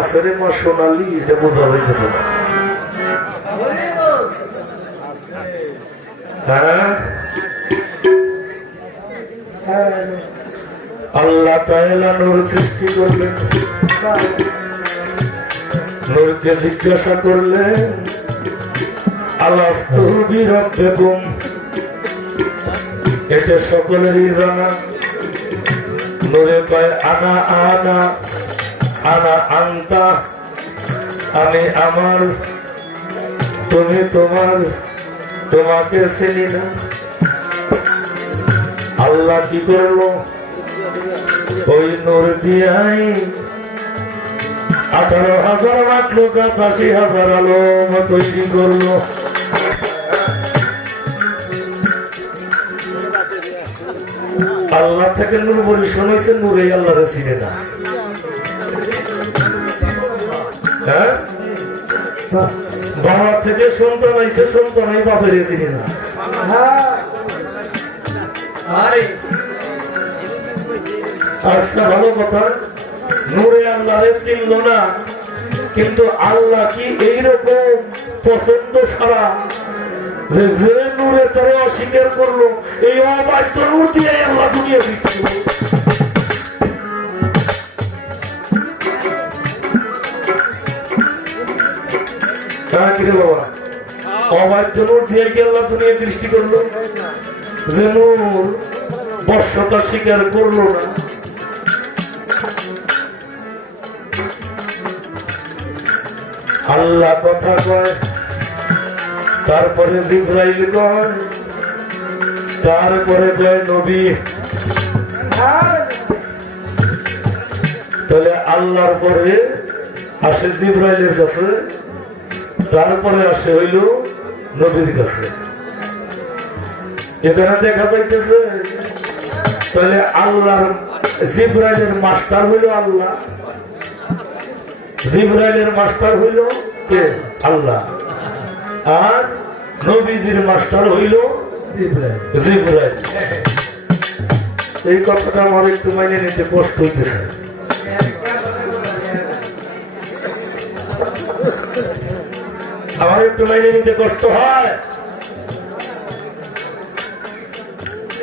আসরে মা সোনালি এটা বোঝা যাইতেছে না। হ্যাঁ, আল্লাহ তাআলা নূর সৃষ্টি করলেন, নূরকে জিজ্ঞাসা করলেন আলাস্তু বিরাব্বিকুম, এটা সকলেরই জানা। নূরে কয় আনা আনা আনা আন্তা, আমি আমার, তুমি তোমার, তোমাকে চিনি না। আল্লাহ কি করলো? ওই নূর দিয়াই 18,000 মাখলুকাত 80,000 আলম তৈরি করলো। আল্লাহ থেকে নূর বলে শুনেছে, নূরে আল্লাহরে চিনে না। হ্যাঁ, বাবা থেকে সন্তান আইছে, সন্তান আই বাপের চিনি না। আচ্ছা, ভালো কথা, নূরে আল্লাহরে চিনল না, কিন্তু আল্লাহ কি এইরকম পছন্দ ছাড়া যে যে নূরে তারা অস্বীকার করলো, এই অবাধ্য নূর দিয়ে আল্লাহ দুনিয়া সৃষ্টি করলো। বাবা, অবাধ্য নূর দিয়ে কি আল্লাহ দুনিয়া সৃষ্টি করলো? যে নূর বর্ষতা স্বীকার করলো না। আল্লাহ কথা কয়, তারপরে জিবরাইল কয়, তারপরে কয় নবী। তাহলে আল্লাহর পরে আসে জিবরাইলের কাছে, তারপরে আসে হইল নবীর কাছে। এখানে দেখা যাইতেছে তাহলে আল্লাহর জিবরাইলের মাস্টার হইল আল্লাহ, জিবরাইলের মাস্টার হইল কে? আল্লাহ। আর নবীজির মাস্টার হইল জিবরাইল। এই কথাটা আমার একটু মাইনে নিতে কষ্ট হইতেছে। আমার একটু মাইনে নিতে কষ্ট হয়।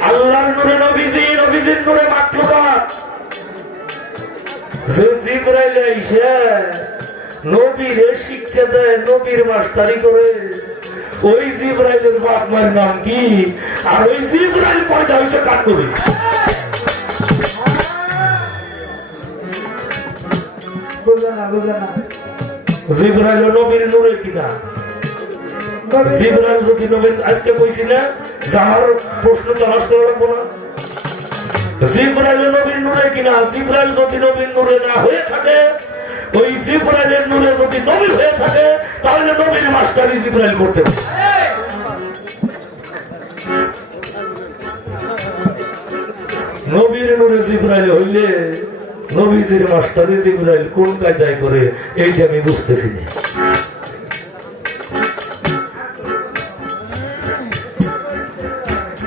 আল্লাহর নূরে নবীজি, নবীজির নূরে মাখলুকাত। যে জিবরাইল আইসা নবীরে শিক্ষা দেয়, নবীর মাস্টারি করে, ওই জিবরাইলের বাপ মার নাম কি? আর ওই জিবরাইল পয়দা হইছে কার নবী? জিবরাইল নবীর নূরে কিনা? জিবরাইল যদি নবীর, আজকে কইছি না যাহার প্রশ্ন তালাশ করা লাগবো না। জিবরাইল নবীর নূরে কিনা? জিবরাইল যদি নবীর নূরে না হয়ে থাকে, ওই জিবরাইলের নূরে যদি নবী হয়ে থাকে, তাহলে নবীর মাস্টারি জিবরাইল করতে পারে। নবীর নূরে জিবরাইল হইলে নবীজির মাস্টারি জিবরাইল কোন কায়দায় করে, এইটা আমি বুঝতেছি না।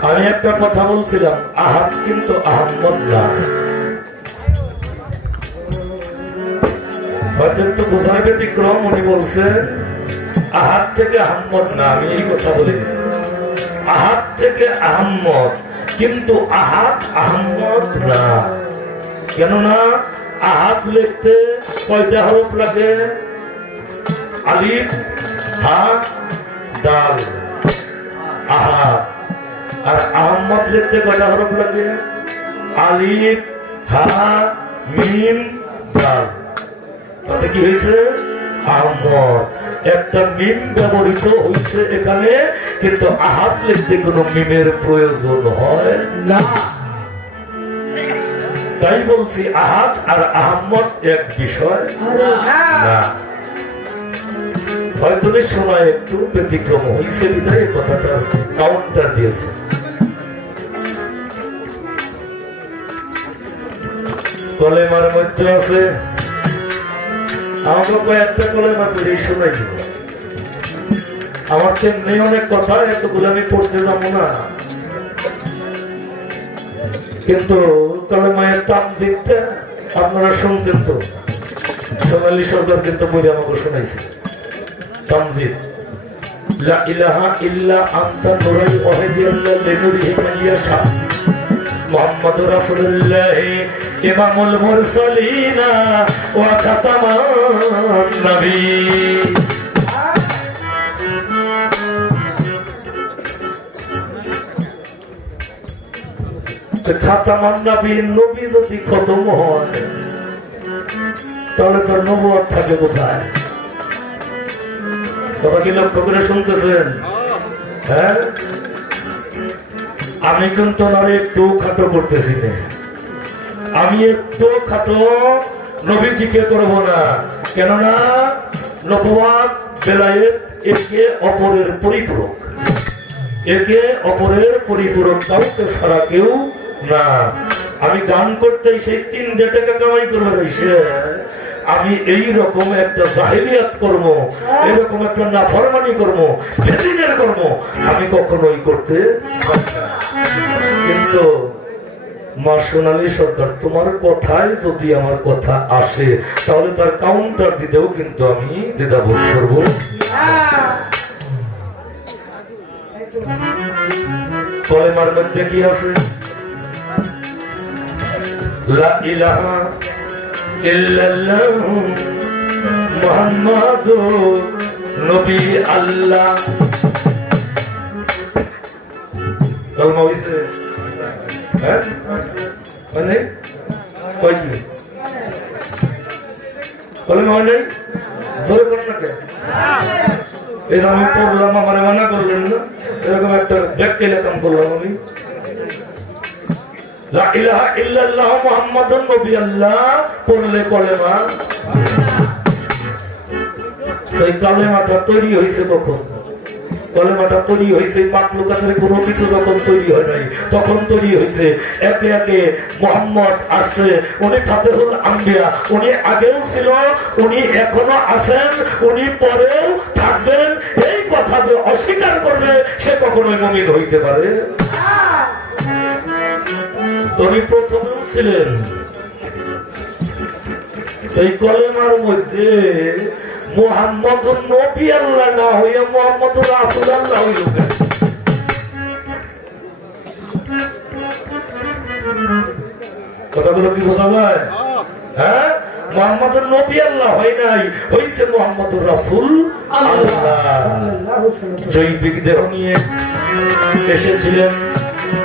আমি একটা কথা বলছিলাম, আহাদ কিন্তু আহম্মদ না। হয়তো একটু বোঝার ব্যতিক্রম, উনি বলছে আহাদ থেকে আহম্মদ না। আমি এই কথা বলিনি, আহাদ থেকে আহম্মদ, কিন্তু আহাদ আহম্মদ না। কেননা আহাদ লিখতে কয়টা হরফ লাগে? আলিফ, হা, দাল, আহাদ। আর আহম্মদ লিখতে কয়টা হরফ লাগে? আলিফ, হা, মিম, দাল। তাতে কি হয়েছে? আহম্মদ। একটা মিম ব্যবহৃত হয়েছে এখানে, কিন্তু আহাদ লিখতে কোনো মিমের প্রয়োজন হয় না। তাই বলছি আহাদ আর আহম্মদ এক বিষয় না। হয়তো সময় একটু ব্যতিক্রম হয়েছে, বিধায় কথাটা কাউন্টার দিয়েছে। কলেমার মধ্যে আছে, আমাকে কয়েকটা কলেমা করে শোনাই দিব। আমার তেমনি অনেক কথা, এতগুলো আমি পড়তে যাবো না, কিন্তু কলেমায়ের তামদিদটা আপনারা শুনছেন তো। সোনালী সরকার কিন্তু পড়ে আমাকে শোনাইছে তামজিদ লা ইলাহা ইল্লা আনতা নুরুল ওয়াহিদিয়াল্লাহ লিনুরিহি মান ইয়াশা মুহাম্মাদুর রাসূলুল্লাহ ইমামুল মুরসালিন ওয়া খাতামান নবী। খাতামান নবী নবী যদি খতম হয় তাহলে তার নবুয়ত থাকে কোথায়? কথা কি লক্ষ্য করে শুনতেছেন? হ্যাঁ, আমি কিন্তু একটু খাটো করতেছি না, আমি একটু খাটো নবীজিকে করবো না, কেননা নবুয়ত বেলায়েত একে অপরের পরিপূরক, একে অপরের পরিপূরক, কাউকে ছাড়া কেউ না। আমি গান করতে সেই 3 টাকা কামাই করবো রয়েছে, আমি এই রকম একটা জাহিলিয়াত কর্ম, এরকম একটা নাফরমানি কর্ম, বেদিনের কর্ম আমি কখনোই করতে চাই না। কিন্তু মা সোনালী সরকার, তোমার কথায় যদি আমার কথা আসে তাহলে তার কাউন্টার দিতেও কিন্তু আমি দ্বিধাবোধ করবো। কলেমার মধ্যে কি আছে? লা ইলাহা ইল্লাল্লাহ মুহাম্মাদুর নবী আল্লাহ। কলমা হইছে? হ্যাঁ, মানে কয়টি কলমা হয় নাই? জোরে কর না কেন? এই আমি পড়লাম, আমার মানা করলেন না, এরকম একটা ব্যাকটেরিয়া কাম করলাম আমি। লা ইলাহা ইল্লাল্লাহ মুহাম্মাদুর নবী আল্লাহ পড়লে কলেমা। এই কলেমাটা তৈরি হয়েছে কখন? কলেমাটা তৈরি হয়েছে মাখলুকাতের কোনো কিছু যখন তৈরি হয় নাই তখন তৈরি হয়েছে। একে একে মুহাম্মদ আসছে, উনি ফাতেহুল আম্বিয়া, উনি আগেও ছিল, উনি এখনো আছেন, উনি পরেও থাকবেন। এই কথা যে অস্বীকার করবে সে কখনোই মুমিন হইতে পারে? উনি প্রথমেও ছিলেন। এই কলেমার মধ্যে মুহাম্মাদুর নবী আল্লাহ না হইয়া মুহাম্মাদুর রাসূল আল্লাহ হইল। কথাগুলো কি বোঝা যায়? হ্যাঁ, মুহাম্মাদুর নবী আল্লাহ হয় নাই, হইছে মুহাম্মাদুর রাসূল আল্লাহ। জৈবিক দেহ নিয়ে এসেছিলেন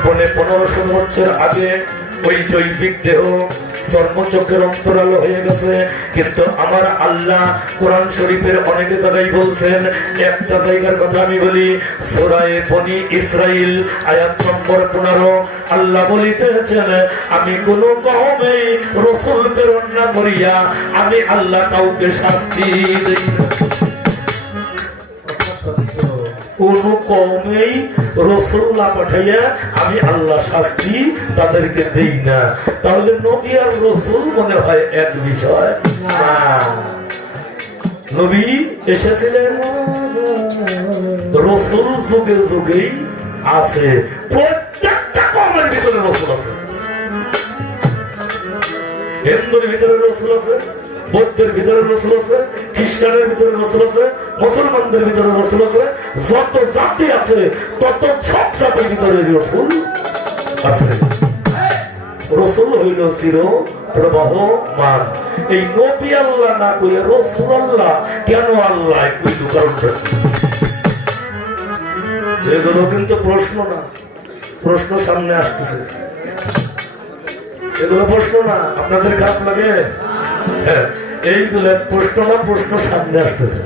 1500 বছর আগে। ওই জৈবিক দেহ চর্মচক্ষের অন্তরালো হয়ে গেছে, কিন্তু আমার আল্লাহ কোরআন শরীফের অনেক জায়গায় বলছেন। একটা জায়গার কথা আমি বলি, সূরা বনী ইসরাইল আয়াত নম্বর 15 আল্লাহ বলিতেছেন, আমি কোন কওমে রাসূল প্রেরণ না করিয়া আমি আল্লাহ কাউকে শাস্তি দেই না। কোন কওমেই রাসূল না পাঠাইয়া আমি আল্লাহ শাস্তি তাদেরকে দেই না। তাহলে নবী আর রাসূল মনে হয় এক বিষয় না। নবী এসেছিলেন, রাসূল যুগে যুগেই আছে, প্রত্যেকটা কওমের ভিতরে রাসূল আছে। হিন্দুর ভিতরে রাসূল আছে, বৌদ্ধের ভিতরে রাসূল আছে, খ্রিস্টানের ভিতরে রাসূল আছে, মুসলমানদের ভিতরে রাসূল আছে, যত জাতি আছে তত সব জাতির ভিতরে রাসূল আছে। রাসূল হইল চির প্রবাহমান। এই নবী আল্লাহ না কইয়া রাসূল আল্লাহ কেন আল্লাহ কইল? কারণটা এগুলো কিন্তু প্রশ্ন না, প্রশ্ন সামনে আসতেছে। এগুলো প্রশ্ন না, আপনাদের খারাপ লাগে? হ্যাঁ, এইগুলো প্রশ্ন না, প্রশ্ন সামনে আসতেছে।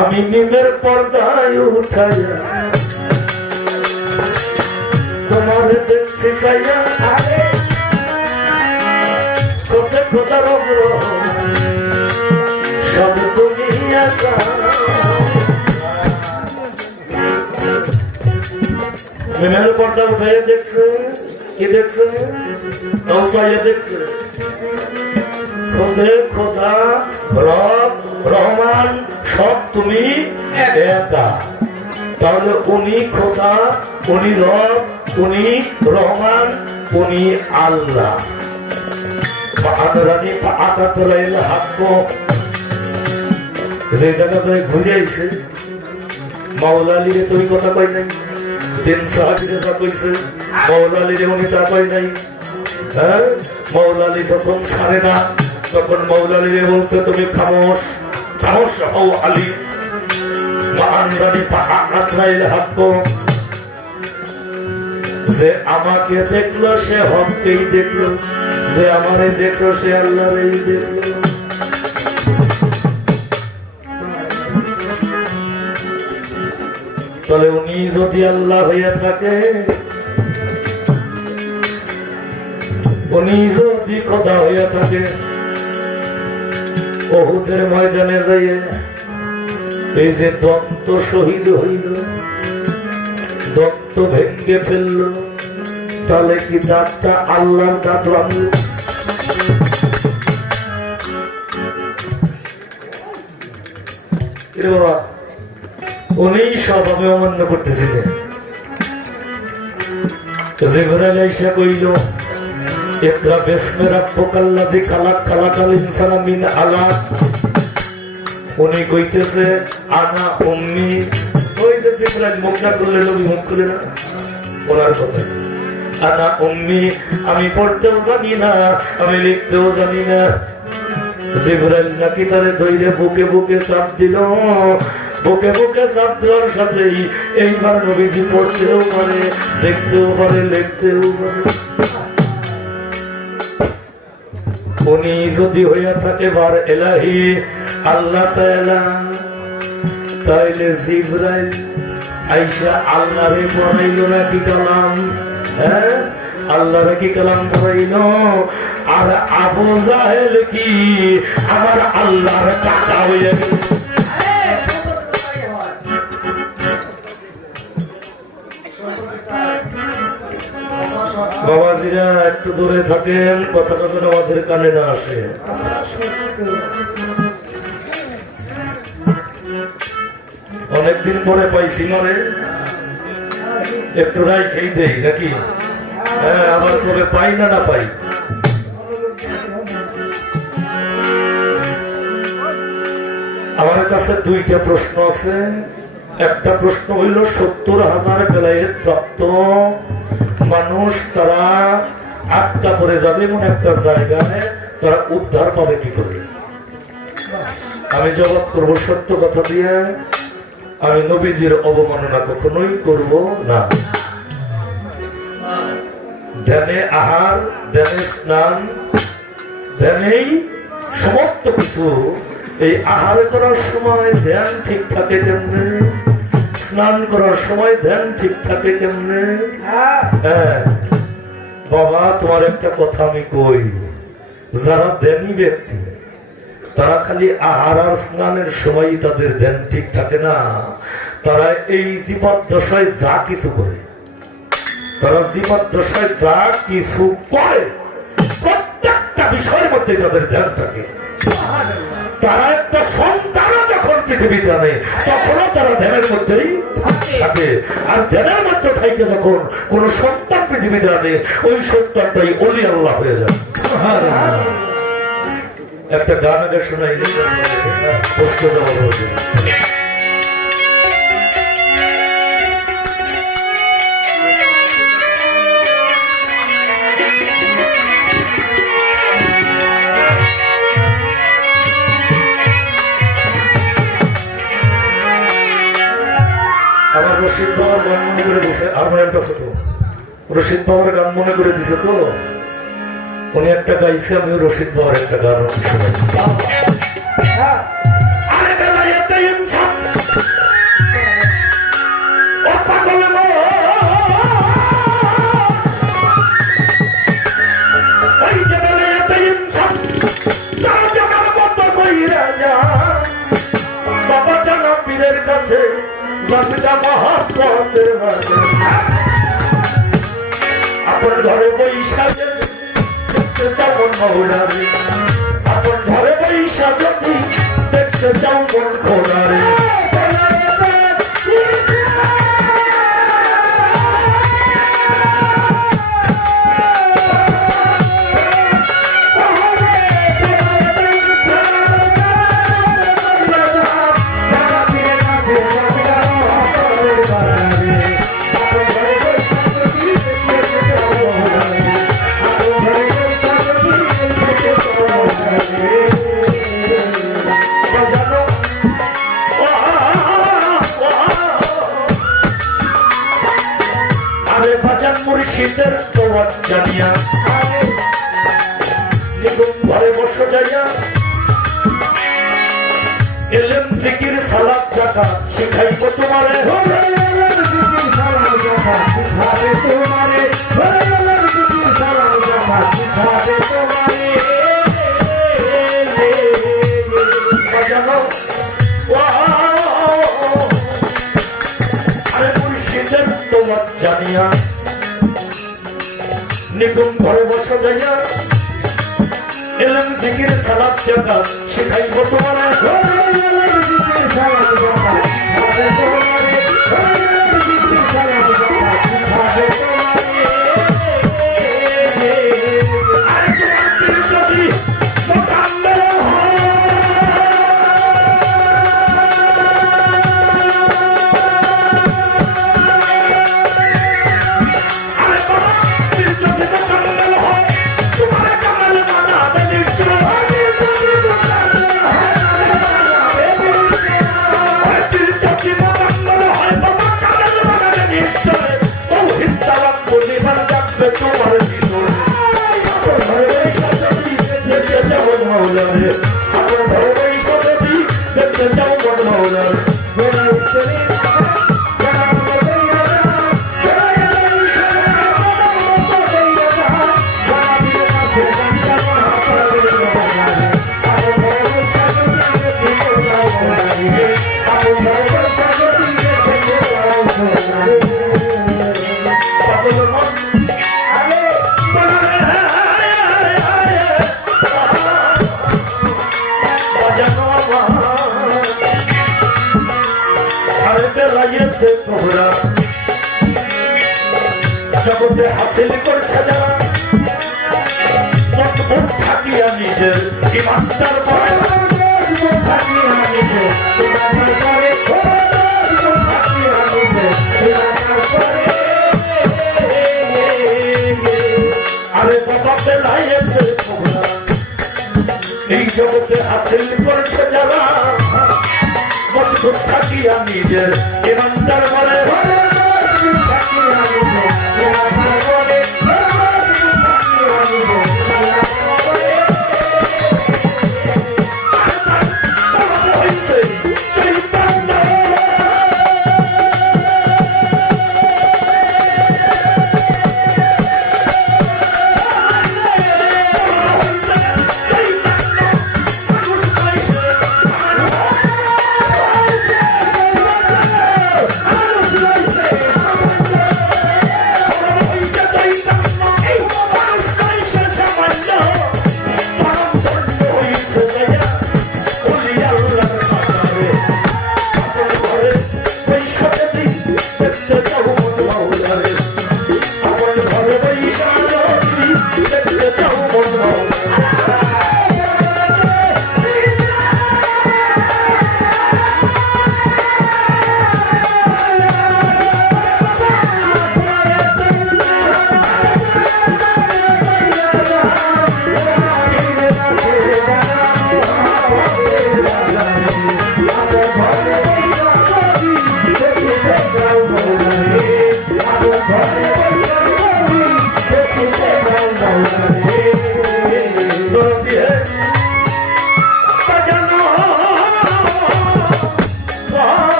আমি নিমের পর্দায় উঠাইয়া তোমার দেখছি চাইয়া, কোথা কোথা রব সব তুমি একা। নিমের পর্দা উঠাইয়া দেখছে, কি দেখছে? দৌসাইয়া দেখছে, খোদে খোদা রব রহমান সব তুমি একা। তাহলে উনি খোদা, উনি রব, উনি রহমান, উনি আল্লাহ। যে জায়গায় ঘুরে আইছে মাওলা আলীরে তো ওই কথা কয় নাই, দিন সাহাবিরে যা কইছে মাওলা আলীরে উনি তা কয় নাই। হ্যাঁ, মাওলা আলী যখন ছাড়ে না তখন মাওলা আলীরে বলছে তুমি খামোশ, খামোশ হও আলী। যে আমাকে দেখলো সে হককেই দেখলো, যে আমারে দেখলো সে আল্লাহরেই দেখলো। তাহলে উনি যদি আল্লাহ হইয়া থাকে, উনি যদি খোদা হইয়া থাকে, ওহুদের ময়দানে যাইয়ে এই যে দন্ত শহীদ হইল, দন্ত ভেঙ্গে ফেলল, তাহলে কি দাঁতটা আল্লাহর দাঁত লাগলো? বাবা উনি সব আমি অমান্য করতেছিলেন। জিবরাইল আইসা কইল ইকরা বিসমি রাব্বিকাল্লাযী খালাক, খালাকাল ইনসানা মিন আলাক। উনি কইতেছে আনা উম্মি। ওই যে জিবরাইল মুখ না করলে নবী মুখ খুলে না, ওনার কথা আনা উম্মি, আমি পড়তেও জানি না, আমি লিখতেও জানি না। জিবরাইল নাকি তারে ধইরে বুকে বুকে চাপ দিল, বুকে বুকে চাপ দেওয়ার সাথেই এইবার নবীজি পড়তেও পারে, দেখতেও পারে, লিখতেও পারে। উনি যদি হইয়া থাকে বার এলাহি আল্লাহ তাআলা, তাইলে জিবরাইল আইসা আল্লাহরে পড়াইল নাকি কালাম? হ্যাঁ, আল্লাহরে কি কালাম পড়াইল? আর আবু জাহেল কি আমার আল্লাহর কাকা হইয়া গেল? বাবাজিরা একটু দূরে থাকেন, কথা কথা আমাদের কানে না আসে। অনেকদিন পরে পাইছি মনে, একটু রাই খেয়ে দেই নাকি? হ্যাঁ, আবার কবে পাই না না পাই। আমার কাছে দুইটা প্রশ্ন আছে। একটা প্রশ্ন হইল ৭০,০০০ বেলায়েত প্রাপ্ত মানুষ তারা আটকা পড়ে যাবে এমন একটা জায়গায়, তারা উদ্ধার পাবে কি করে? আমি জবাব করব সত্য কথা দিয়ে, আমি নবীজির অবমাননা কখনোই করব না। ধ্যানে আহার, ধ্যানে স্নান, ধ্যানেই সমস্ত কিছু। এই আহার করার সময় ধ্যান ঠিক থাকে কেমনে? স্নান করার সময় ধ্যান ঠিক থাকে কেমনে? হ্যাঁ বাবা, তোমার একটা কথা আমি কই, যারা ধ্যানী ব্যক্তি তারা খালি আহার আর স্নানের সময় তাদের ধ্যান ঠিক থাকে না। তারা এই জীবদ্দশায় যা কিছু করে, তারা জীবদ্দশায় যা কিছু করে প্রত্যেকটা বিষয়ের মধ্যে তাদের ধ্যান থাকে। তারা একটা সন্তানও যখন পৃথিবীতে আনে তখনও তারা ধ্যানের মধ্যেই থাকে। আর ধ্যানের মধ্যে থাকে যখন কোন সন্তান পৃথিবীতে আনে, ওই সন্তানটাই ওলি আল্লাহ হয়ে যায়। একটা গান আগে শোনাই, কষ্ট দেওয়া আমার রশিদ বাবার গান মনে করে দিছে। হারমোনিয়ামটা ছোট, রশিদ বাবার গান মনে করে দিছে তো উনি একটা গাইছে, আমিও রশিদ বাবার একটা গান শোনাই। বাবা জানা পীরের কাছে আপন ঘরে বৈশা দেখতে চাও মৌলারে, আপন ঘরে বৈশা যদি দেখতে চাও মন খোলারে। জানিয়া নিগুম ঘরে বসে যাইয়া এলেম জিকির সালাত জাকাত শিখাইব তোমারে আরে মুর্শিদের তোমার জানিয়া নিগুম ঘরে বসে যাইয়া এলেম জিকির সালাত জাকাত শিখাইব তোমারে জগতে হাসিল করছে যারা মজবুত থাকিয়া নিজের ইমানদার পায় আরে বাবা বেলায়েতে তোমরা এই জগতে হাসিল করছে যারা মজবুত থাকিয়া নিজের ইমানদার বলে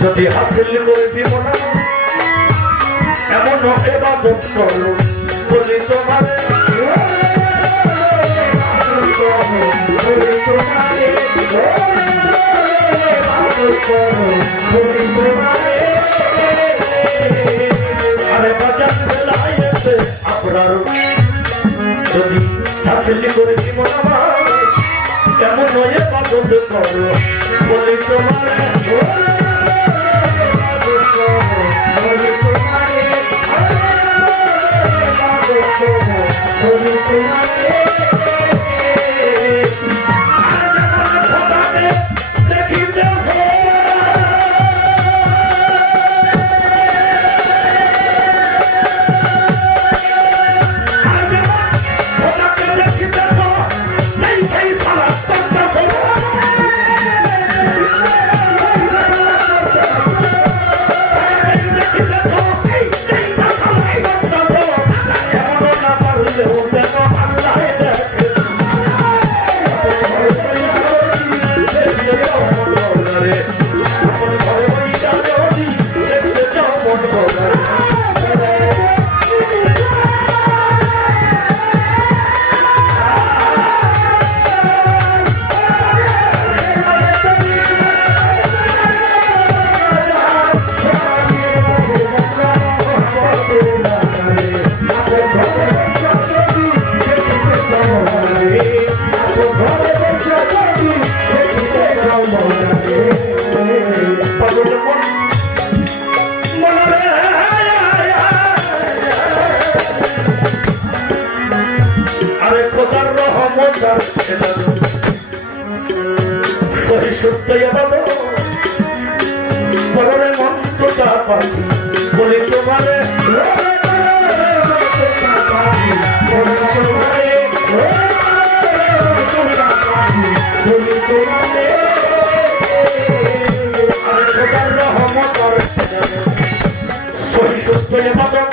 যদি হাসিল করবি মনে এমন ইবাদত করো বলি তোমার আরে বাজার বেলায়েতে আপনার যদি হাসিল করবি মনে এমন ইবাদত করো বলি তোমার রহমতার সহি সত্য এবাদত পররে মন্তটা পাখি বলি তোমারে সহি সত্য এবাদত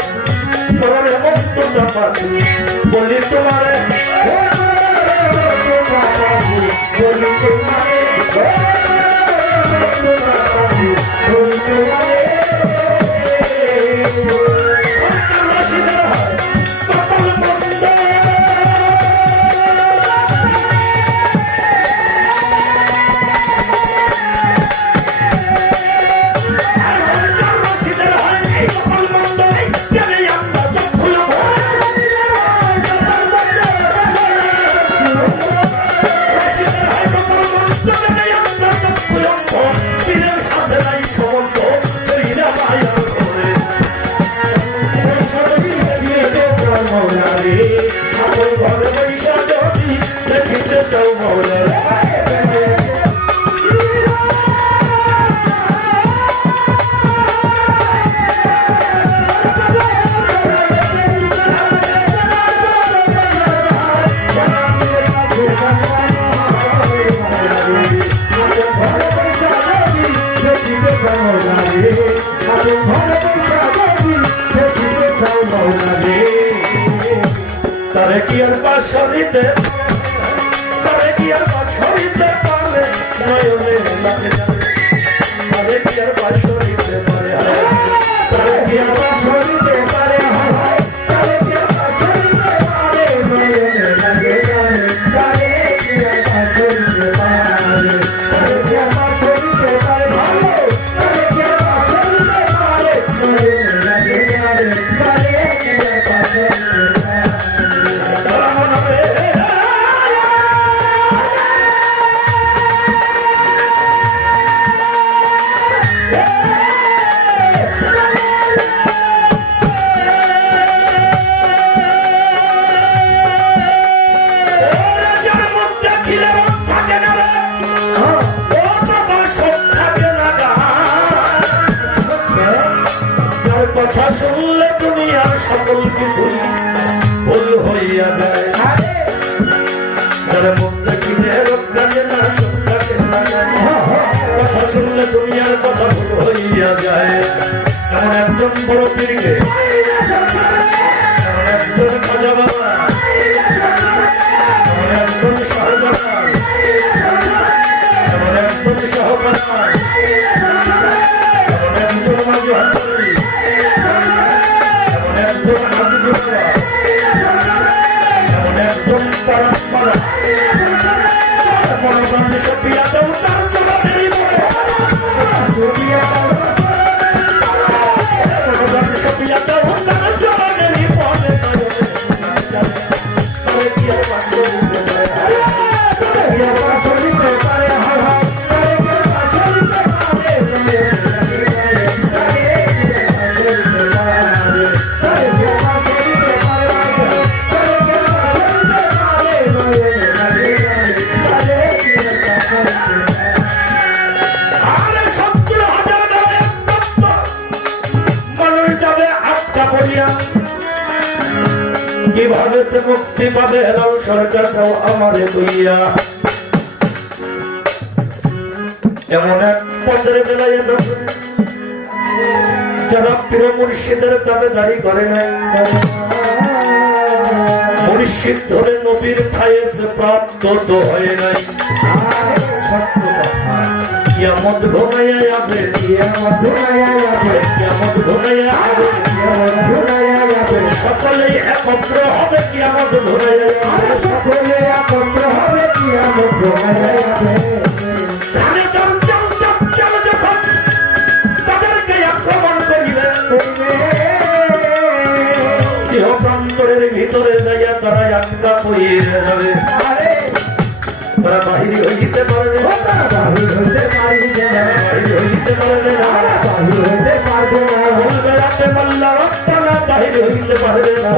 পররে মন্তটা পাখি বলি তোমারে তারে কি আর পাশরিতে তারে কি আর পাশরিতে পারে নয়নে লাগে তারে কি আর পাশরিতে পারে তারে কি আর পাশরিতে পারে তারে কি আর পাশরিতে পারে নয়নে লাগে তারে কি আর পাশরিতে পারে তারে কি আর পাশরিতে পারে ভালো তারে কি আর পাশরিতে পারে নয়নে লাগে তারে কি আর পাশরিতে কথা শুনলে দুনিয়ার সকল কিছুই ভুল হইয়া যায় যারা মধ্যে কিনে রক্ষাকে না সত্যাকে না কথা শুনলে দুনিয়ার কথা ভুল হইয়া যায় এমন একজন বড় পীরকে এমন একজন খাজা বাবা এমন একজন শাহজালাল এমন একজন শাহবানার এমন একজন মাঝি হাতারি এমন একজন হাজি জুড়া এমন একজন পাড়া এমন একজন সপিয়া দেও তার চলাতেই বলে সপিয়া দেও তার চলাতেই বলে তারে কি আর পাশে দিতে পারে তারে কি আর পাশে দিতে পারে তারে কি আর পাশে দিতে পারে কিভাবে মুক্তি পাবে হেলাল সরকার দাও আমারে কইয়া এমন এক পদের বেলায় যারা প্রিয় মুর্শিদের দাবিদারি করে নাই মুর্শিদ ধরে নবীর ফায়েজ প্রাপ্ত তো হয় নাই কিয়ামত ঘনাইয়া যাবে কিয়ামত ঘনাইয়া যাবে কিয়ামত ঘনাইয়া যাবে কিয়ামত ঘনাইয়া যাবে সকলেই একত্র হবে কিয়ামত ঘনাইয়া যাবে সকলে একত্র হবে কিয়ামত ঘনাইয়া যাবে ধানে দম চাল যখন তাদেরকে আক্রমণ করিবে দেহ প্রান্তরের ভিতরে যাইয়া তারা আটকা পড়িয়ে যাবে তারা বাহির হইতে পারবে বাহির হইতে পারবে না বলবে রাতে মাল্লা রব্বানা বাহির হইতে পারবে না,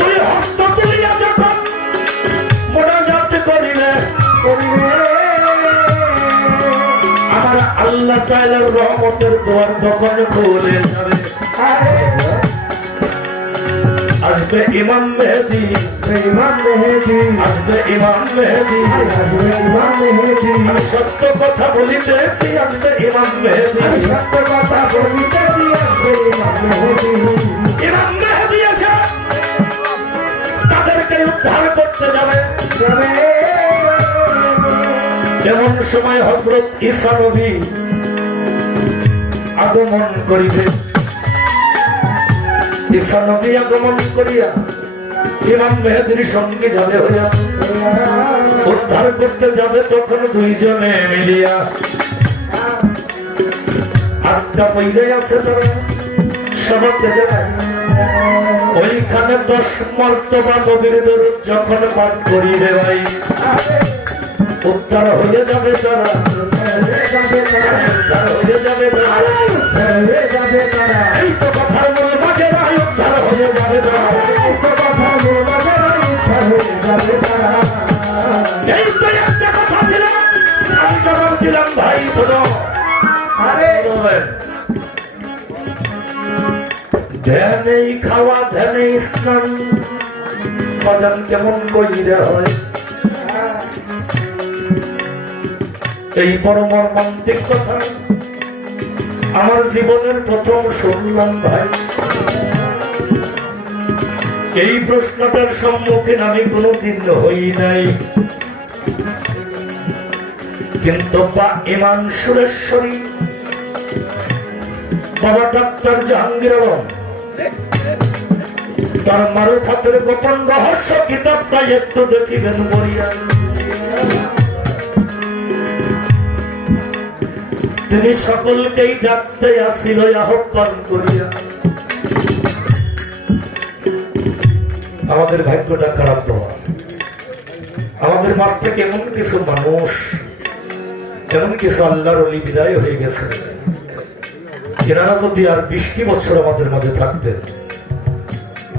তুই হস্ত তুলিয়া যখন মোনাজাত করিবে আমার আল্লাহ তাআলার রহমতের দুয়ার তখন খুলে যাবে। আসবে ইমাম মেহেদী, আসবে ইমাম মেহেদী, আমি সত্য কথা বলিতেছি, আসবে ইমাম মেহেদী, ইমাম মেহেদী এসে তাদেরকে উদ্ধার করতে যাবে। এমন সময় হযরত ঈসা নবী আগমন করিবে। ঈসা নবী আগমন করিয়া ইমাম মেহেদীর সঙ্গে যাবে হইয়া উদ্ধার করতে যাবে। তখন দুইজনে মিলিয়া আটটা পইরে আছে তারা সবাইকে জানায় ওইখানে 10 মর্তবা নবীর দরুদ যখন পাঠ করিবে ভাই উদ্ধার হয়ে যাবে তারা, উদ্ধার হয়ে যাবে তারা, এই তো কথার মূল মাঝে রায় উদ্ধার হয়ে যাবে তারা, এই তো একটা কথা ছিল আমি জবাব দিলাম ভাই শোনো। ধ্যানেই খাওয়া ধ্যানেই স্নান বাজান কেমন কইরা হয়, এই পরমর্মান্তিক কথা আমার জীবনের প্রথম শুনলাম ভাই। এই প্রশ্নটার সম্মুখীন আমি কোনোদিন হই নাই, কিন্তু ইমাম সুরেশ্বরী বাবা ডাক্তার জাহাঙ্গীর আলম তার মারুফাতের গোপন রহস্য কিতাবটা একটু দেখিবেন বলিয়া তিনি সকলকেই ডাকতে আসিল আহ্বান করিয়া। আমাদের ভাগ্যটা খারাপ তোমার, আমাদের মাঝ থেকে এমন কিছু মানুষ, এমন কিছু আল্লাহর ওলি বিদায় হয়ে গেছে, এনারা যদি আর 20 বছর আমাদের মাঝে থাকতেন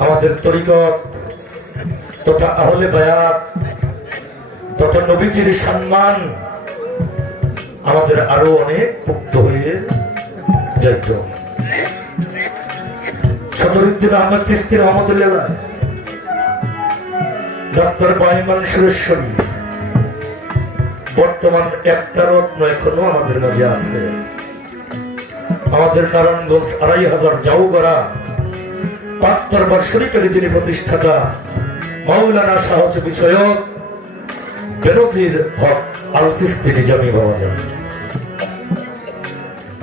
আমাদের তরিকত তথা আহলে বায়াত তথা নবীজির সম্মান আমাদের আরো অনেক পুক্ত হয়ে যাইত। সদরুদ্দিন আহমদ চিশতি রহমতুল্লাহ ডাক্তার পাইমান সুরেশ্বরী বর্তমান একটা রত্ন এখনো আমাদের মাঝে আছে। আমাদের নারায়ণগঞ্জ 2500 জাউগড়া পাক দরবার শরীফের যিনি প্রতিষ্ঠাতা মাওলানা শাহ বিষয়ক বেনজির হক আল চিশতি নিজামী বাবা যান।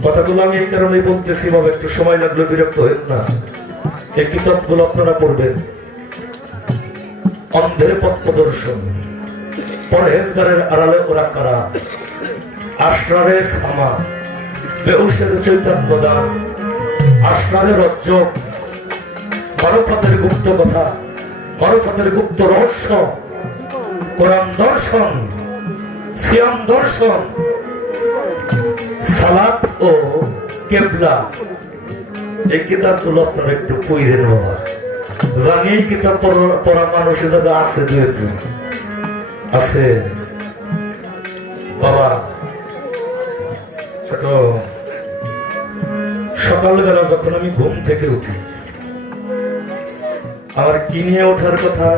কথাগুলো আমি এই কারণে বলতেছি বাবা, একটু সময় লাগলে বিরক্ত হন না। এই কিতাবগুলো আপনারা পড়বেন। অন্ধের পথ প্রদর্শন, পরহেজগারের আড়ালে ওরা কারা, আশরারে সামা, বেহুশের চৈতন্য দান, আশরারে রজ্জক, মারফতের গুপ্ত কথা, মারফতের গুপ্ত রহস্য, কোরআন দর্শন, সিয়াম দর্শন, সালাত ও কেবলা, এই কিতাবগুলো আপনারা একটু পড়েন বাবা। জানি এই কিতাব পড়া মানুষের দাদা আছে, 2-1 আছে বাবা। ছোট সকালবেলা যখন আমি ঘুম থেকে উঠি আমার কি নিয়ে ওঠার কথা,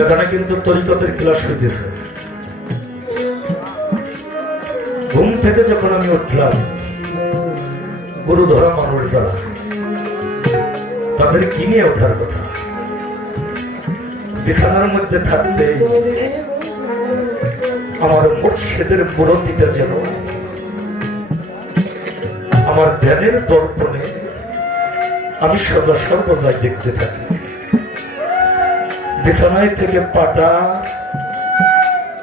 এখানে কিন্তু তরিকতের ক্লাস হইতেছে। ঘুম থেকে যখন আমি উঠলাম গুরু ধরা মানুষ যারা তাদের কি নিয়ে ওঠার কথা, বিছানার মধ্যে থাকতে আমার মুর্শিদের মুরব্বিটা যেন আমার ধ্যানের দর্পণে আমি সদা সর্বদা দেখতে থাকি। বিছানায় থেকে পাটা,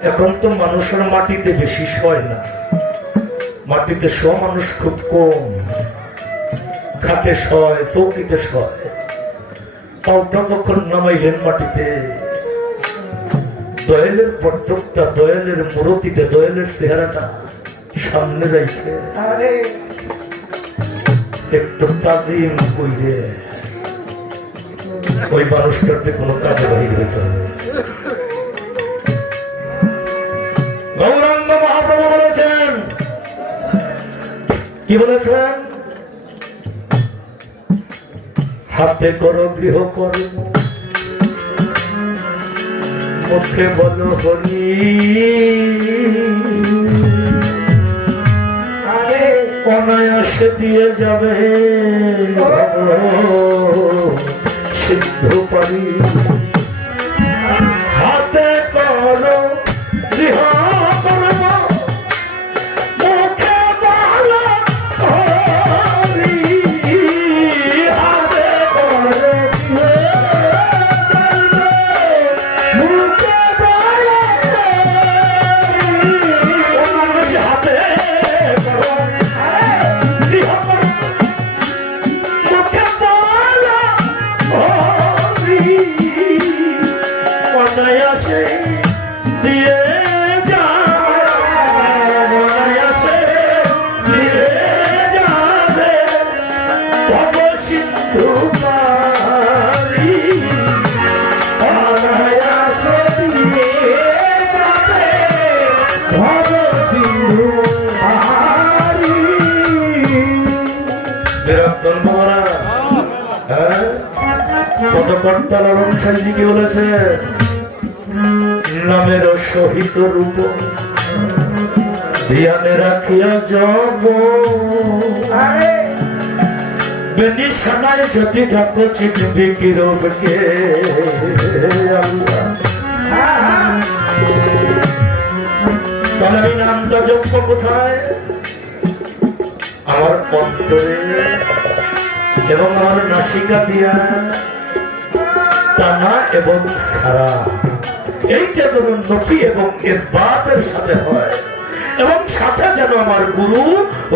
এখন তো মানুষের মাটিতে বেশি শোয় না, মাটিতে শোয়া মানুষ খুব কম, খাটে শয়, চৌকিতে শয়। পাউটা যখন নামাইলেন মাটিতে দয়ালের পর্যটটা, দয়ালের মূর্তিটা, দয়ালের চেহারাটা সামনে রাখে একটু তাজিম কইরে ওই মানুষটার যে কোনো কাজে বাহির হইতে হবে। গৌরাঙ্গ মহাপ্রভু বলেছেন, কি বলেছেন? হাতে করো গৃহকর্ম, মুখে বলো হরি, অনায়াসে দিয়ে যাবে সিদ্ধ পারি। হাতে করো গৃহকর্ম, মুখে বলো হরি, হাতে করো মুখে বলো হরি, হাতে করো অনায়াসে দিয়ে যাবে, অনায়াসে দিয়ে যাবে ভব সিন্ধু পারি, অনায়াসে দিয়ে যাবে ভব সিন্ধু পারি। বিরক্তন মহারাজ পদকর্তা লালন সাইজি কি বলেছে? নামের সহিত রূপ ধ্যানে রাখিয়া যাব, বেনিশানায় যদি ডাকো চিনবি কি রূপকে। তাহলে আমি নামটা জপ কোথায়? আমার অন্তরে এবং আমার নাসিকা দিয়া টানা এবং সারা, এইটা যেন নফি এবং ইসবাতের সাথে হয়, এবং সাথে যেন আমার গুরু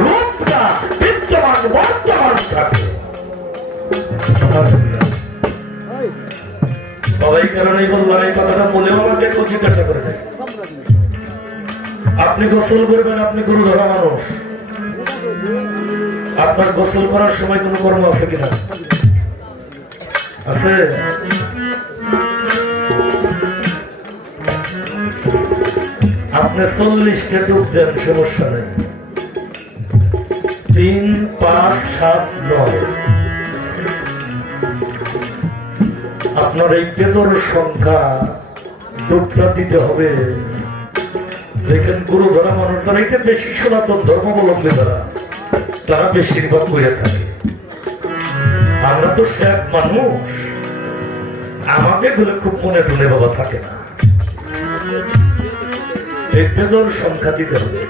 রূপটা বিদ্যমান বর্তমান থাকে। এই কারণেই বললাম, এই কথাটা বলেও আমাকে জিজ্ঞাসা করে নেই। আপনি গোসল করবেন, আপনি গুরু ধরা মানুষ, আপনার গোসল করার সময় কোনো কর্ম আছে কিনা? আছে? আপনি 40টা ডুব দেন, সমস্যা নেই। 3, 5, 7, 9 আপনার এই পেজর সংখ্যা ডুবটা দিতে হবে। দেখেন গুরু ধরা মানুষ যারা, এটা বেশি সনাতন ধর্মাবলম্বী তারা বেশিরভাগ করে থাকে। আমরা তো শেখ মানুষ, আমাকে গুলো খুব মনে টনে বাবা থাকে না। এই পেজর সংখ্যা দিতে হবে।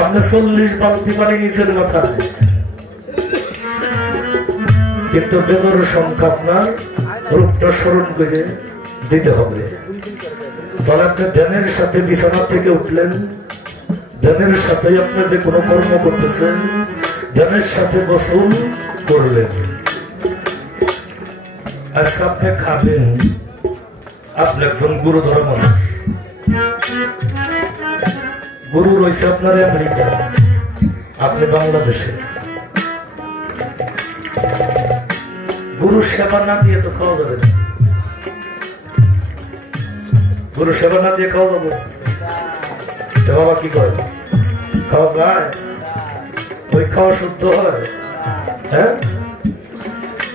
আপনি 40 বালতি পানি নিচের মাথায়, কিন্তু পেজর সংখ্যা আপনার রূপটা স্মরণ করে দিতে হবে। তাহলে আপনি ধ্যানের সাথে বিছানা থেকে উঠলেন, ধ্যানের সাথে আপনি যে কোনো কর্ম করতেছেন, ধ্যানের সাথে গোসল করলেন। আচ্ছা, আপনি খাবেন, আপনি একজন গুরু ধরা মানুষ, গুরু রয়েছে আপনার আমেরিকা, আপনি বাংলাদেশে। গুরু সেবা না দিয়ে তো খাওয়া যাবে না। গুরু সেবা না দিয়ে খাওয়া যাবো? বাবা কি করে খাওয়া যায়? ওই খাওয়া শুদ্ধ হয়? হ্যাঁ,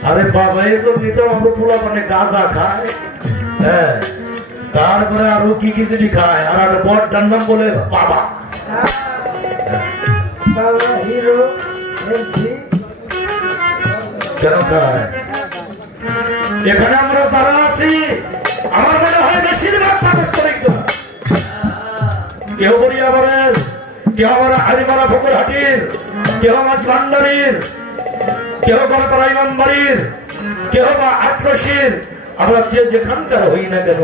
আরে বাবা, এই জন্য তো আমরা পোলা মানে গাঁজা খায়, হ্যাঁ, তারপরে আরো কি কি জিনিস খায়, আর বড়টার নাম বলে বাবা। কেন খায়? এখানে আমরা যারা আছি, আমার মনে হয় বেশিরভাগ পারস্পরিক, কেউ বরিয়াবারের, কেউ আমার হারিমারা ফকুরহাটির, কেউ আমার ভান্ডারির, কেউ গড়পাড়া ইমামবাড়ির, কেউ বা আটরশির। আমরা যে যেখানকার হই না কেন,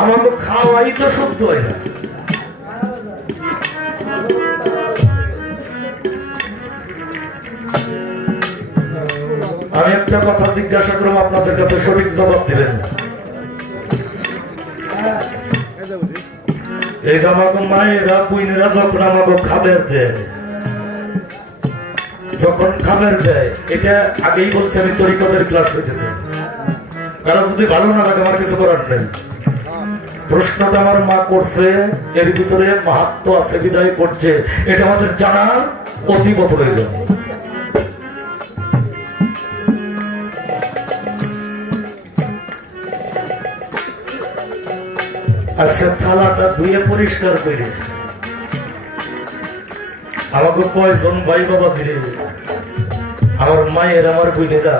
আমাকে খাওয়াই তো শুদ্ধ হয় না। আমি একটা কথা জিজ্ঞাসা করব, আপনাদের কাছে সঠিক জবাব দিবেন। এই আমাকে মায়েরা বুইনেরা যখন আমাকে খাবার দেয়, যখন খাবার দেয়, এটা আগেই বলছে আমি তরিকতের ক্লাস হইতেছে, কারো যদি ভালো না লাগে আমার কিছু করার নেই। প্রশ্নটা আমার মা করছে, এর ভিতরে মাহাত্ম আছে বিদায় করছে, এটা আমাদের জানার অতীব প্রয়োজন। আচ্ছা, থালাটা ধুয়ে পরিষ্কার করে আমাকে কয়জন ভাই বাবা ফিরে আমার মায়ের আমার বোনেরা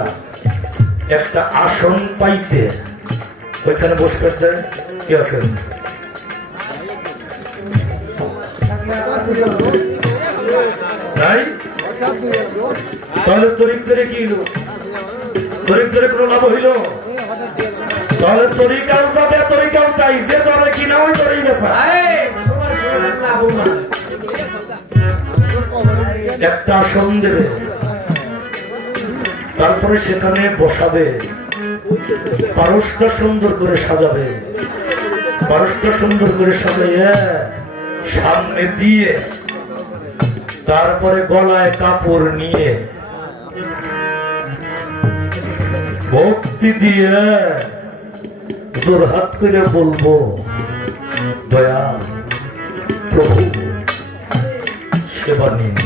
একটা আসন পাইতে ওইখানে বসতে দেয় কি আছেন? নাই? তাহলে তরিক ধরে কি হইল? তরিক ধরে কোনো লাভ হইল? তাহলে তরিকাও যাবে, তরিকাও চাই, যে ধরে কিনা ওই ধরেই বেচা। একটা আসন দেবে, তারপরে সেখানে বসাবে, পারসটা সুন্দর করে সাজাবে, পারসটা সুন্দর করে সাজাইয়ে সামনে দিয়ে তারপরে গলায় কাপড় নিয়ে ভক্তি দিয়ে জোরহাত করে বলবো, দয়া প্রভু সেবা নিন।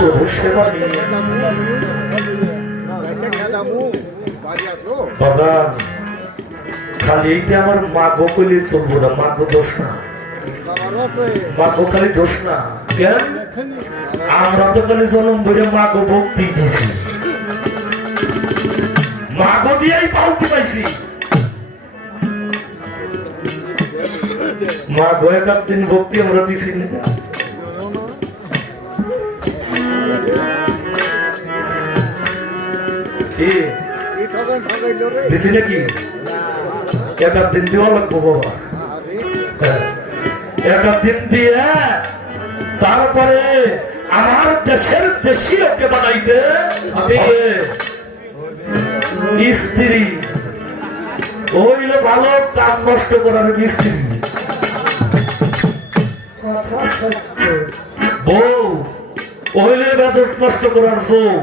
প্রভু সেবা নিন। বাজান খালি এইটা আমার মাগো কইলে চলবো না, মাগো দোষ না, মাগো খালি দোষ না। কেন? আমরা তো খালি জন্ম ভরে মাগো ভক্তি দিয়েছি, মাগো দিয়েই পাউটি পাইছি। মাগো এক দিন ভক্তি আমরা দিছি না। দিছি নাকি? এক দিন দেওয়া লাগবো বাবা, এক দিন দিয়ে তারপরে আমার দেশের দেশীয়কে বানাইতে হবে। স্ত্রী ওইলে ভালো, কাম নষ্ট করার স্ত্রী। বউ ওইলে বেদত নষ্ট করার বউ।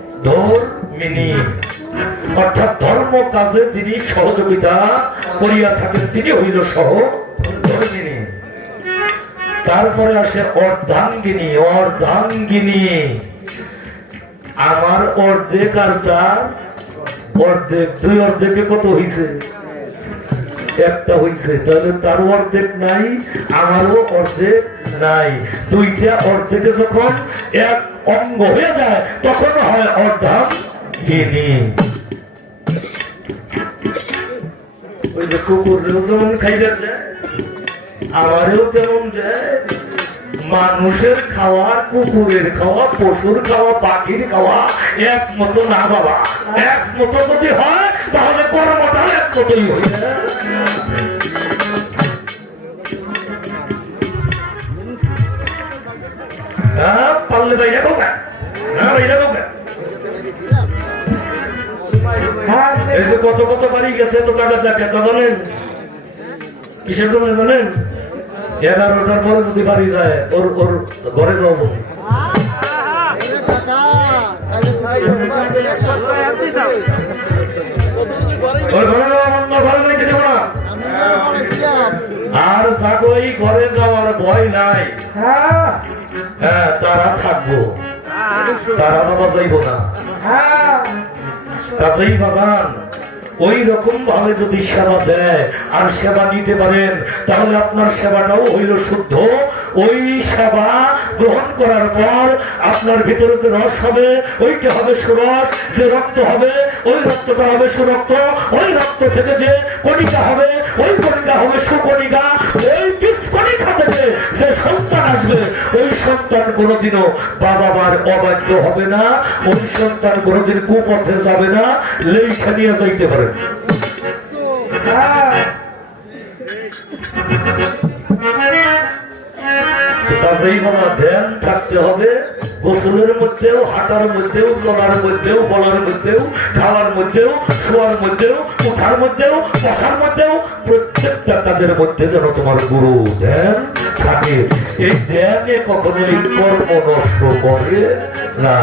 সহধর্মিণী অর্থাৎ ধর্ম কাজে যিনি সহযোগিতা করিয়া থাকেন তিনি হইল সহধর্মিণী। তারপরে আসে অর্ধাঙ্গিনী। অর্ধাঙ্গিনী আমার অর্ধেক আর তার অর্ধেক, দুই অর্ধেকে কত হইছে? একটা হইছে। তাহলে তারও অর্ধেক নাই, আমারও অর্ধেক নাই। দুইটা অর্ধেকে যখন এক অঙ্গ হয়ে যায় তখন হয় অর্ধাঙ্গিনী। ওই যে কুকুরেও যেমন খাইবে যায়, আমারও তেমন যায়। মানুষের খাওয়া, কুকুরের খাওয়া, পশুর খাওয়া, পাখির খাওয়া এক মতো না বাবা। এক মতো যদি হয় তাহলে কর্মটা এক মতোই হই। হ্যাঁ, পারলে বাইরে কোকা, হ্যাঁ বাইরে কোকা। এই যে কত কত বাড়ি গেছে তো টাকা দেখে তা জানেন কিসের জন্য জানেন? 11টার পরে যদি বাড়ি যায় ওর ওর ঘরে যাবো। আর যাগোই ঘরে যাওয়ার ভয় নাই। হ্যাঁ, তারা থাকবো, তারা বাবা যাইব না। কাজেই বাজান ওই রকম ভাবে যদি সেবা দেয় আর সেবা নিতে পারেন তাহলে আপনার সেবাটাও হইল শুদ্ধ। ওই সেবা গ্রহণ করার পর আপনার ভিতরে যে রস হবে ওইটা হবে সুরস, যে রক্ত হবে ওই রক্তটা হবে সুরক্ত, ওই রক্ত থেকে যে কণিকা হবে ওই কণিকা হবে সুকণিকা, ওই বীজকণিকা থেকে যে সন্তান আসবে ওই সন্তান কোনোদিনও বাবা মার অবাধ্য হবে না, ওই সন্তান কোনোদিন কুপথে যাবে না, লেখা নিয়ে যাইতে পারে। কাজেই বাবা ধ্যান থাকতে হবে গোসলের মধ্যেও, হাঁটার মধ্যেও, চলার মধ্যেও, বলার মধ্যেও, খাওয়ার মধ্যেও, শোয়ার মধ্যেও, উঠার মধ্যেও, বসার মধ্যেও, প্রত্যেকটা কাজের মধ্যে যেন তোমার গুরু ধ্যান থাকে। এই ধ্যানে কখনোই কর্ম নষ্ট করে না।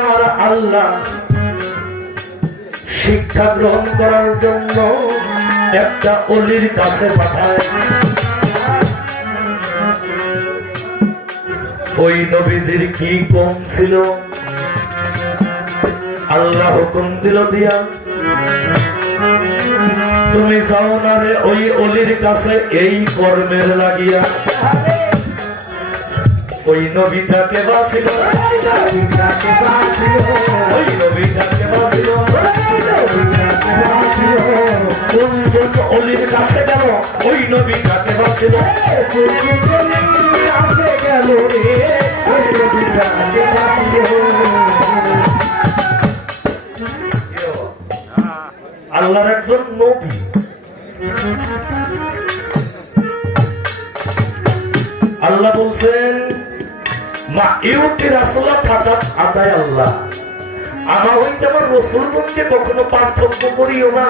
আমার আল্লাহ শিক্ষা গ্রহণ করার জন্য একটা অলির কাছে পাঠায়। ওই নবীজির কি কম ছিল, আল্লাহ হুকুম দিল দিয়া তুমি যাও না রে ওই অলির কাছে এই কর্মের লাগিয়া। ওই নবীটাকে বাঁচিল, ওই নবীটাকে বাঁচিল। কোনজন অলির কাছে গেল, ওই নবীটাকে বাঁচিল। আল্লাহর একজন নবী, আল্লাহ বলছেন মা ইউটি রাসূলা ফাতাত আদায় আল্লাহ, আমার হইতে আমার রাসূলগণকে কখনো পার্থক্য করিও না।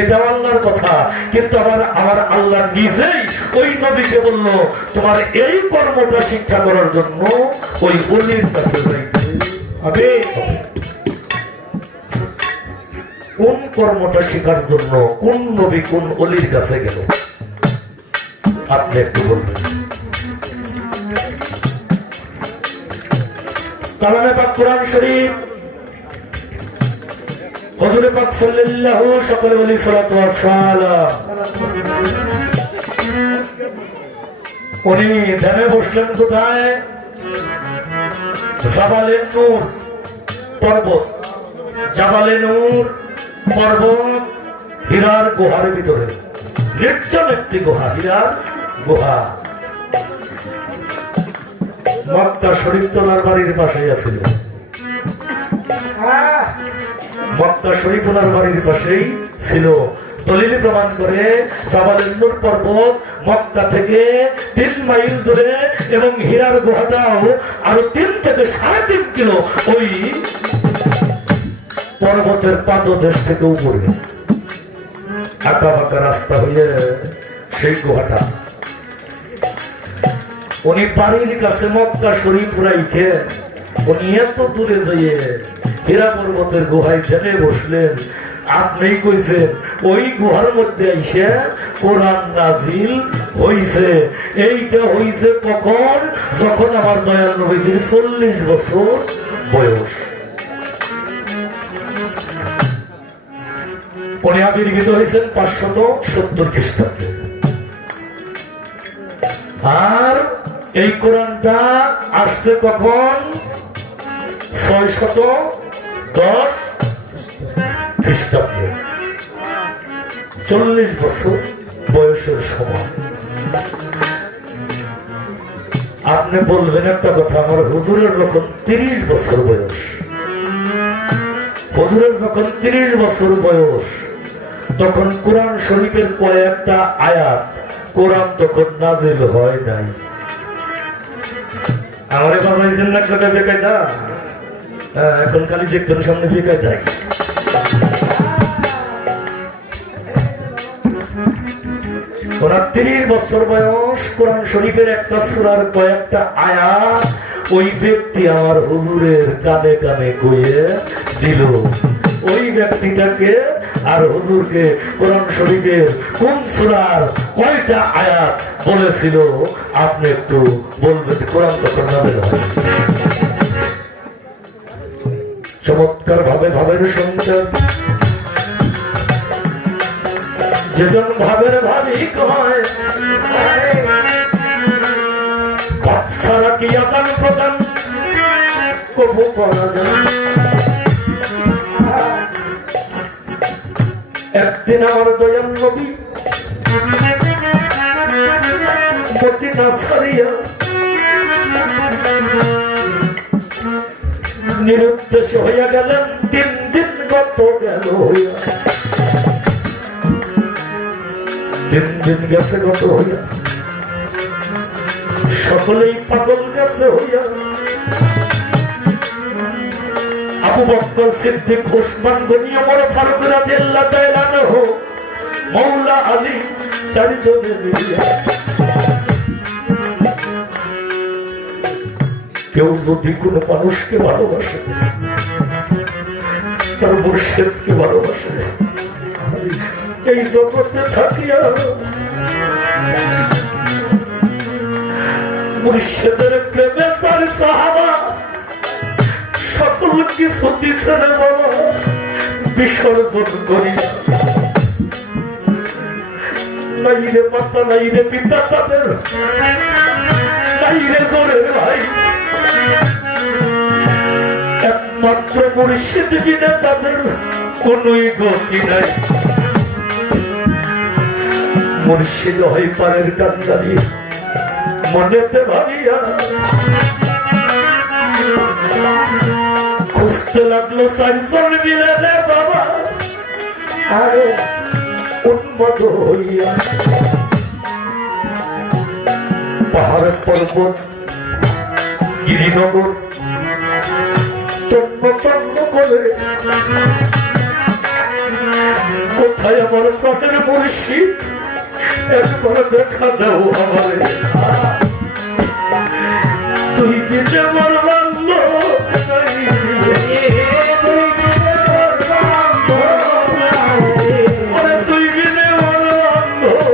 এটা আল্লাহর কথা। কিন্তু আমার আল্লাহ নিজেই ওই নবীকে বলল তোমার এই কর্মটা শিক্ষা করার জন্য ওই অলির কাছে যাইতে হবে। কোন কর্মটা শেখার জন্য কোন নবী কোন অলির কাছে গেল আপনি একটু বলবেন। কালামে পাক কুরআন শরীফ হুজুর পাক সাল্লাল্লাহু সকলে বলি সালাতু ওয়া সালাম। উনি ধ্যানে বসলেন কোথায়? জাবালে নূর পর্বত, জাবালে নূর পর্বত হীরার গুহার ভিতরে, নির্জন একটি গুহা, হীরার গুহা। মক্কা শরীফ তোলার বাড়ির পাশে আছিল, মক্কা শরীফ ওনার বাড়ির পাশেই ছিল। দলিল প্রমাণ করে জাবালে নূর পর্বত মক্কা থেকে 3 মাইল দূরে এবং হীরার গুহাটাও আরো 3 থেকে 3.5 কিলো ওই পর্বতের পাদদেশ থেকে উপরে আঁকা বাঁকা রাস্তা হয়ে সেই গুহাটা। উনি বাড়ির কাছে মক্কা শরীফ রাইখে উনি এত দূরে যাইয়ে হীরা পর্বতের গুহায় ধ্যানে বসলেন। আপনি কইছেন ওই গুহার মধ্যে আইসে কোরআন নাজিল হইছে। এইটা হইছে কখন? যখন আমার দয়াল নবীজির 40 বছর বয়স। উনি আবির্ভূত হয়েছেন 570 খ্রিস্টাব্দে। আর এই কোরআনটা আসছে কখন? 610 খ্রিস্টাব্দে, 40 বছর বয়সের সময়। আপনি বলবেন একটা কথা, আমার হুজুরের যখন 30 বছর বয়স, হুজুরের যখন 30 বছর বয়স, তখন কোরআন শরীফের কয়েকটা আয়াত, কোরআন তখন নাজিল হয় নাই। আমারে বাজাইছেন না ছোট বেকায়দা, এখন খালি দেখতেন সামনে বেকায়দায়। ওনার 30 বছর বয়স, কোরআন শরীফের একটা সূরার কয়েকটা আয়াত ওই ব্যক্তি আমার হুজুরের কানে কানে কইয়ে দিল। ওই ব্যক্তিটাকে আর হুজুরকে কোরআন শরীফের কোন সূরার কয়টা আয়াত বলেছিল আপনি একটু বলবেন? কোরআন তখন নাজিল হয়। চমৎকার ভাবে ভাবের সংসার, যেজন ভাবের ভাবিক হয়, বাচ্চারা কি আদান প্রদান কবু করা যায়? একদিন আমার দয়াল নবী মদিনা ছাড়িয়া নিরুদ্দেশ হইয়া গেলেন। 3 দিন গত গেল হইয়া, 3 দিন গেছে গত হইয়া, সকলেই পাগল গেছে হইয়া। আবু বকর সিদ্দিক, উসমান গনি, ওমর ফারুক রাদিয়াল্লাহু তাআলা আনহু, মাওলা আলী, 4 জনে মিলিয়া কেউ যদি কোনো মানুষকে ভালোবাসে, তার মুর্শিদকে ভালোবাসে, এই জগতে থাকিয়া মুর্শিদের প্রেমে তার সাহাবা সকল কিছু দিছেন বাবা বিসর্জন করিয়া। নাই রে মাতা, নাই রে পিতা তাদের, নাই রে জোরের ভাই, একমাত্র মুর্শিদ বিনা তাদের কোনই গতি নাই। মুর্শিদ হয় পারের কান্দারি, মনেতে ভাবিয়া খুঁজতে লাগলো 4 জন মিলে রে বাবা, আরে উন্মত হইয়া পাহাড় পর্বত গিরিনগর তন্ন তন্ন করে, কোথায় আমার প্রাণের মুর্শিদ, একবার দেখা দাও আমারে, তুই কি যে আমার বান্ধব নাই, তুই বিনে আমার বান্ধব,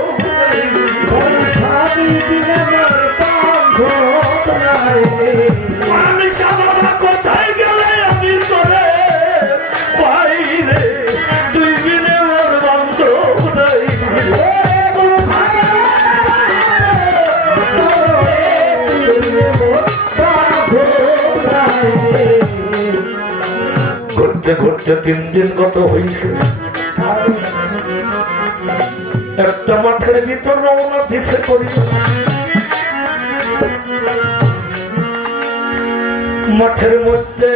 আমি সাবাবা কোথায় গেলে আমি তোরে পাই রে, তুই বিনে আমার বান্ধব নাই। ঘুরতে ঘুরতে 3 দিন গত হয়েছে, একটা মাঠের ভিতর রওনা দিছে করি। মাঠের মধ্যে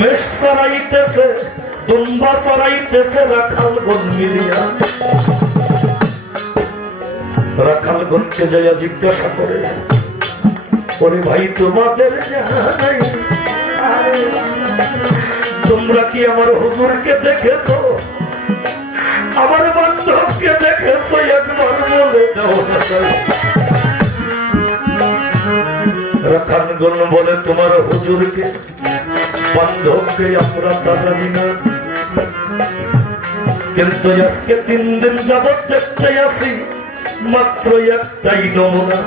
মেষ চড়াইতেছে, দুম্বা চড়াইতেছে রাখালগণ মিলিয়া। রাখালগণকে যাইয়া জিজ্ঞাসা করে, ওরে ভাই তোমাদের জানা নাই, তোমরা কি আমার হুজুরকে দেখেছো, আমার বান্ধবকে দেখেছো, একবার বলে দাও না। রাখালগণ বলে, তোমার হুজুরকে বান্ধবকে আমরা তা জানি না, কিন্তু আজকে 3 দিন যাবৎ দেখতে আসি মাত্র একটাই নমুনা।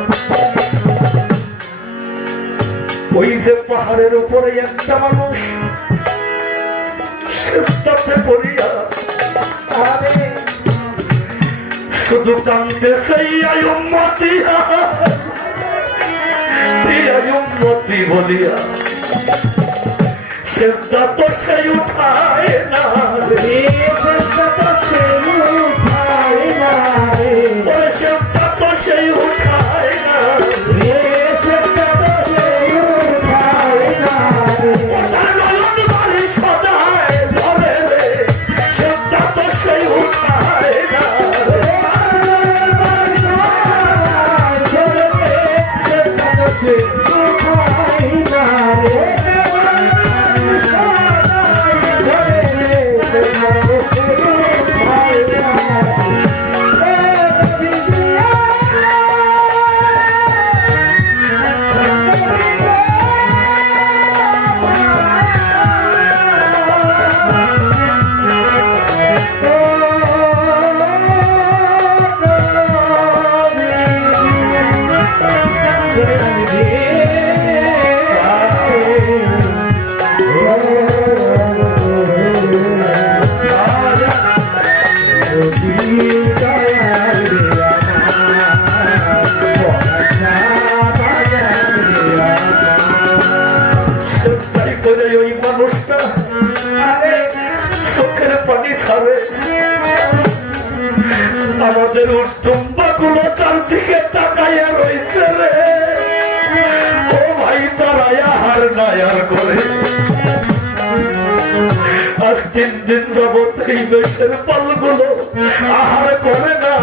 ওই যে পাহাড়ের উপরে একটা মানুষ সেজদাতে পড়িয়া শুধু কাঁদতেছে, আয় উম্মতি, আয় উম্মতি বলিয়া, সেজদা তো সে উঠায় না, সেজদা তো সে উঠায় না, সেজদা তো সে উঠায় না, সেজদা তো সে উঠায় না, ওটা নয়ন বাড়ি সদায় চোখের পানি ছাড়ে। আমাদের উঠুম্বা গুলো তার দিকে তাকাইয়া রয়েছে রে। ও ভাই তারা হার নায়ার করে আজ 3 দিন যাবত এই বেশের পালগুলো আহার করে না,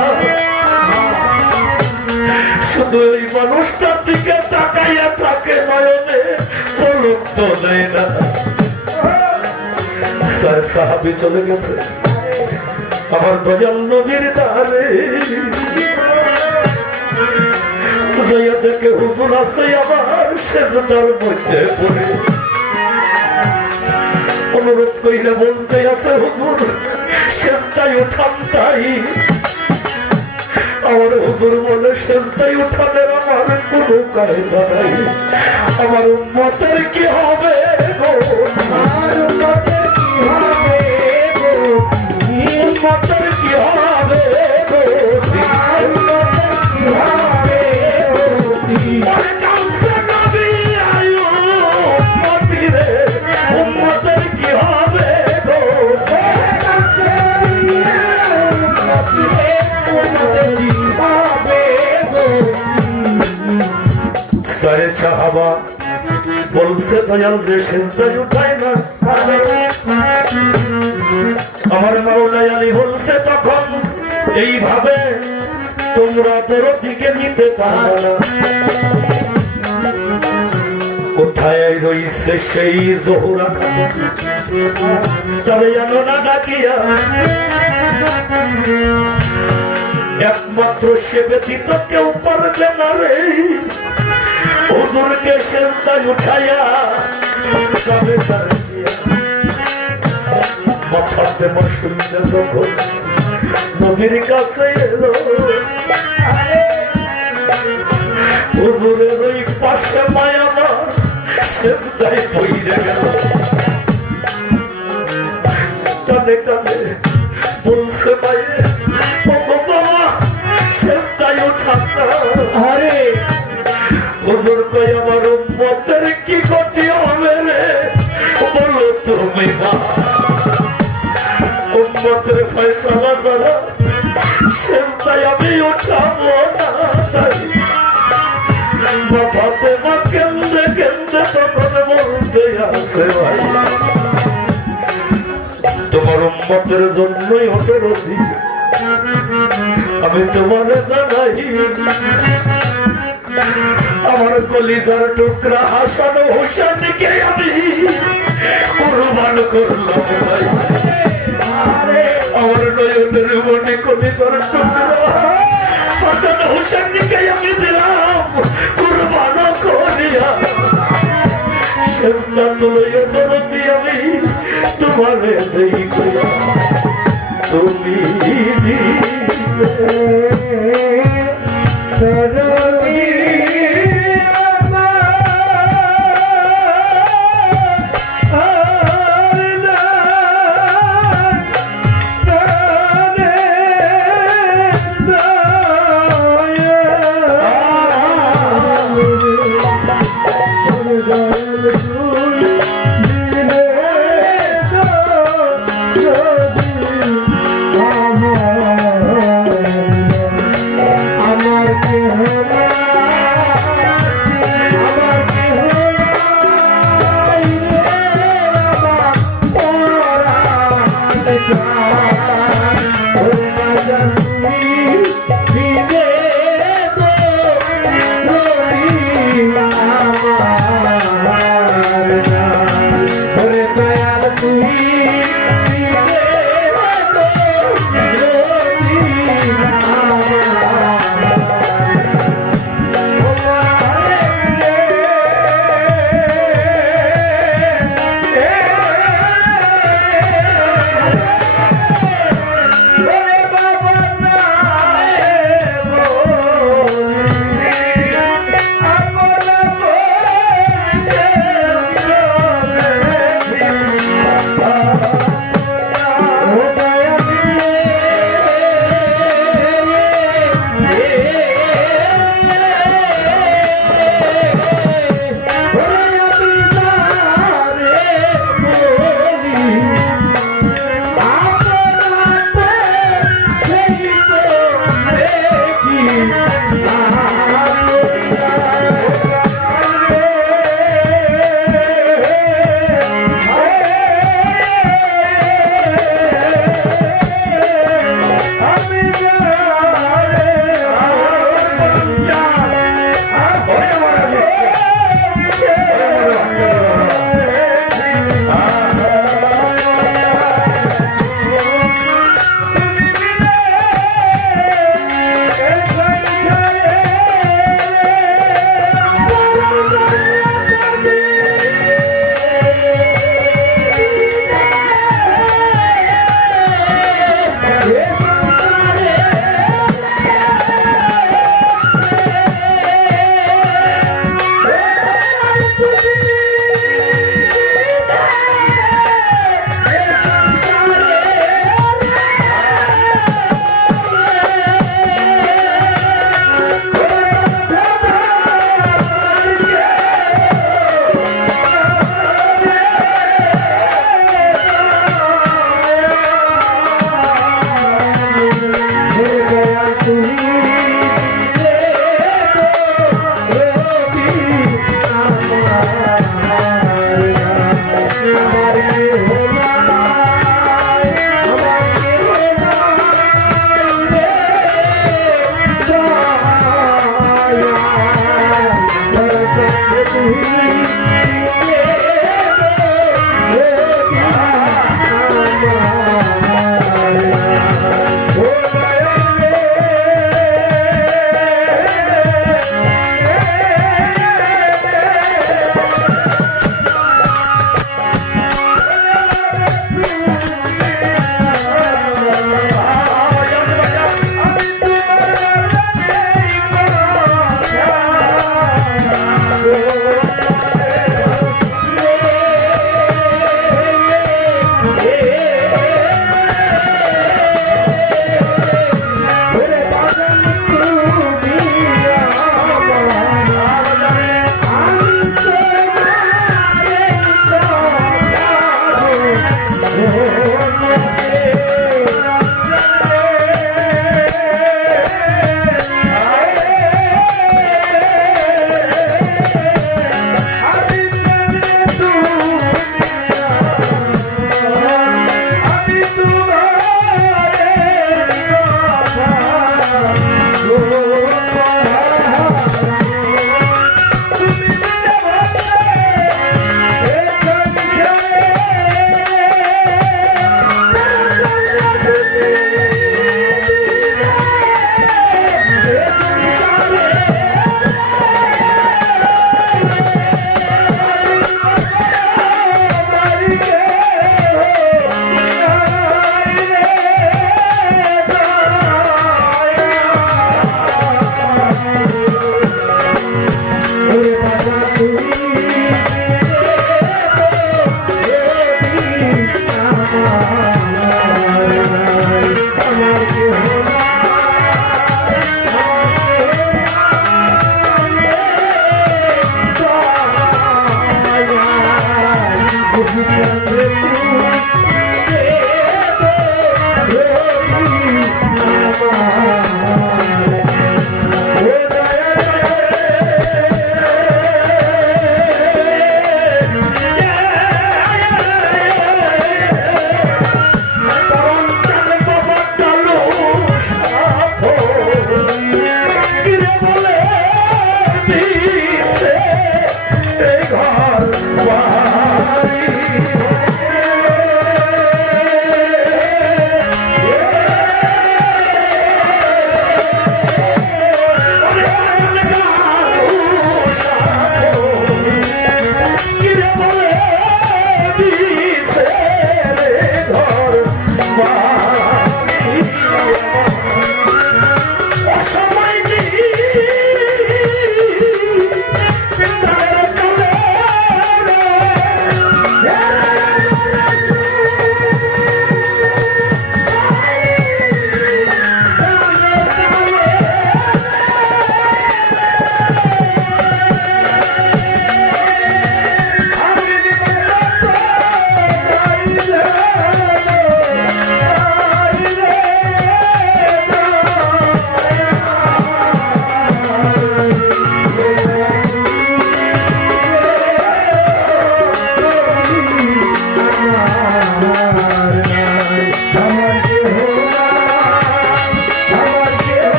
শুধু এই মানুষটার দিকে তাকাইয়া থাকে, নয়নে পলক তো দেয় না। স্যার সাহাবী চলে গেছে আমার দয়াল নবীর দ্বারে, যাইয়া দেখে হুজুর আছে আমার সেজদার মধ্যে পড়ে। অনুরোধ কইলে বলতে আছে হুজুর সেজদায় উঠান তাই। আমার হুজুর বলে সেজদায় উঠানের আমার কোনো কায়দা নাই। আমার উম্মতের কি হবে গো, আমার উম্মতের কি হবে গো, উম্মতের কি হবে গো, আমার উম্মতের কি হবে গো। আরে কাউসে নবী আয়ু উম্মতি রে, উম্মতের কি হবে গো, কাউসে নবী আয়ু উম্মতি রে, উম্মতের কি হবে গো। সারে সাহাবা বলছে দয়াল রে সেজদায় উঠায় না। আমার মাওলা আলী বলছে তখন এইভাবে তোমরা দরদিকে নিতে পারো না। কোথায় রইছে সেই জোহরা খাতুন, তবে জানো না ডাকিয়া একমাত্র সে ব্যতীত কেউ পারবে না রে হুজুরকে সেজদায় উঠাইয়া তবে মাথাতে মশুলতে যখন নবীর কাছে এলো, হুজুরের ওই পাশে মায়ামা সেজদায় পইরে গেল। কানে কানে বলছে মায়ে বাবা সেজদায় উঠান না। আরে হুজুর কই আমার উম্মতের কি গতি হবে রে, বলো তুমি না। উম্মতের ফয়সালা করা সেজদায় আমি উঠাবো না। বাবাতে মা কেন্দে কেন্দে তখন বলতে আছে ভাই তোমার উম্মতের জন্যই হতে রবি, আমি তোমার জানাই আমার কলিজার টুকরা হাসান হোসেনকে আমি কুরবান করলাম ভাই। আমার নয়নের মনে কলিজার টুকরা হাসান হোসেনকে আমি দিলাম কুরবান করিয়া। সেজদা তুলিয়া দরদি আমি তোমারে দেই কইয়া তুমি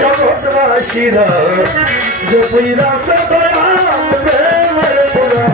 জগৎবাসীরা জপিরা সদয়া প্রেমের পুরা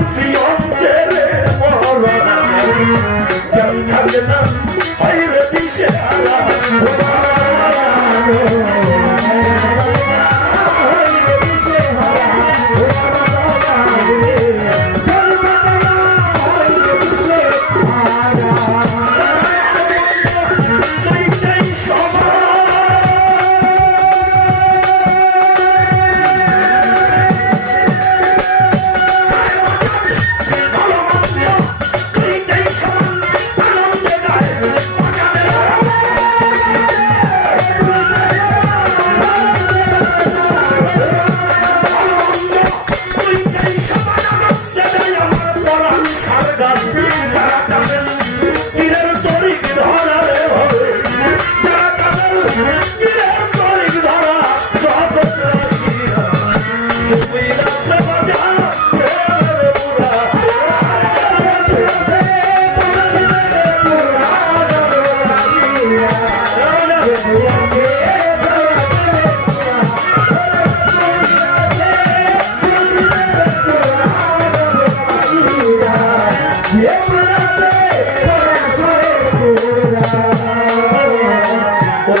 বুঝি অন্তরে মহলা জ্ঞান থাকে না বাইরে দিশে হারা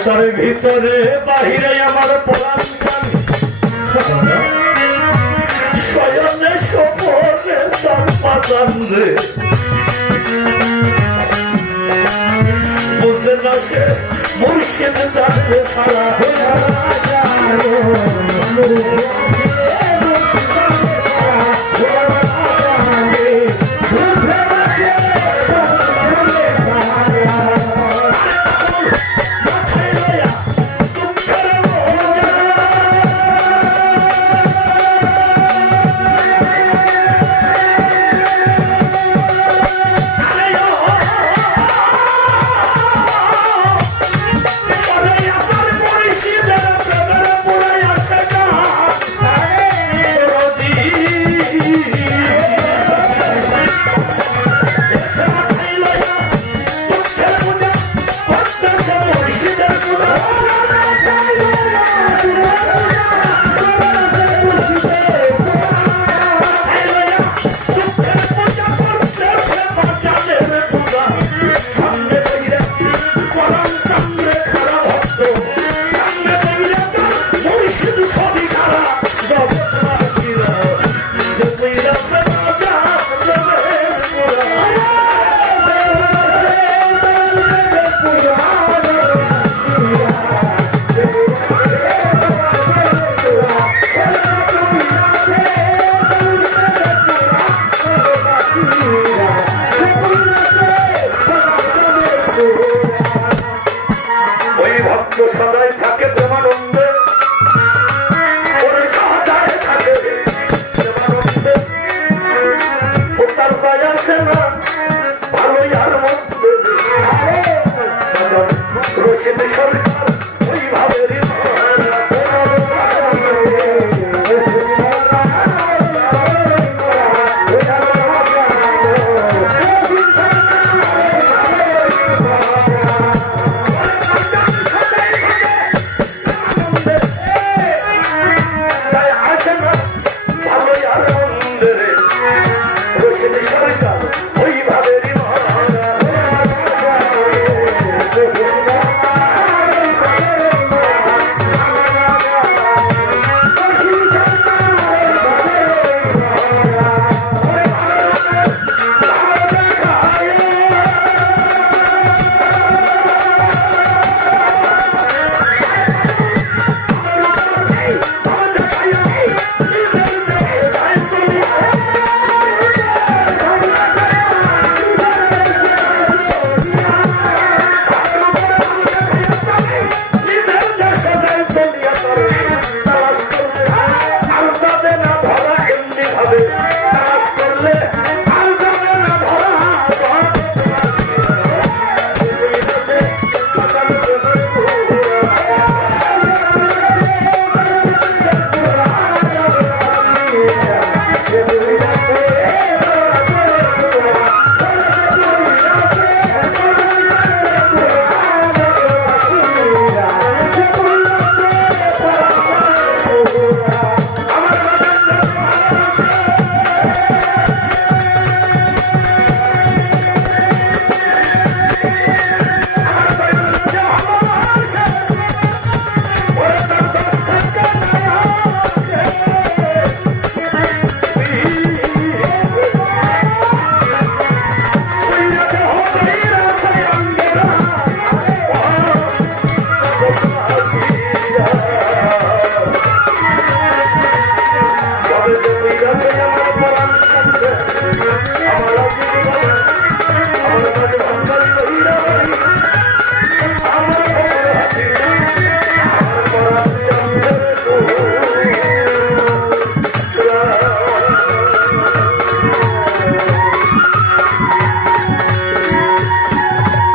তার ভিতরে বাহিরে আমার পরাণ শয়নে সপনে তার পাতান রে বুঝে না সে মুর্শিদ চাঁদে খাড়া সদাই থাকে প্রেমানন্দে সদাই থাকে প্রেমানন্দে ও তার গায়ে আসে না ভালোই আর মধ্যে রশিদ সরকার ওই ভাবেরই Sorry,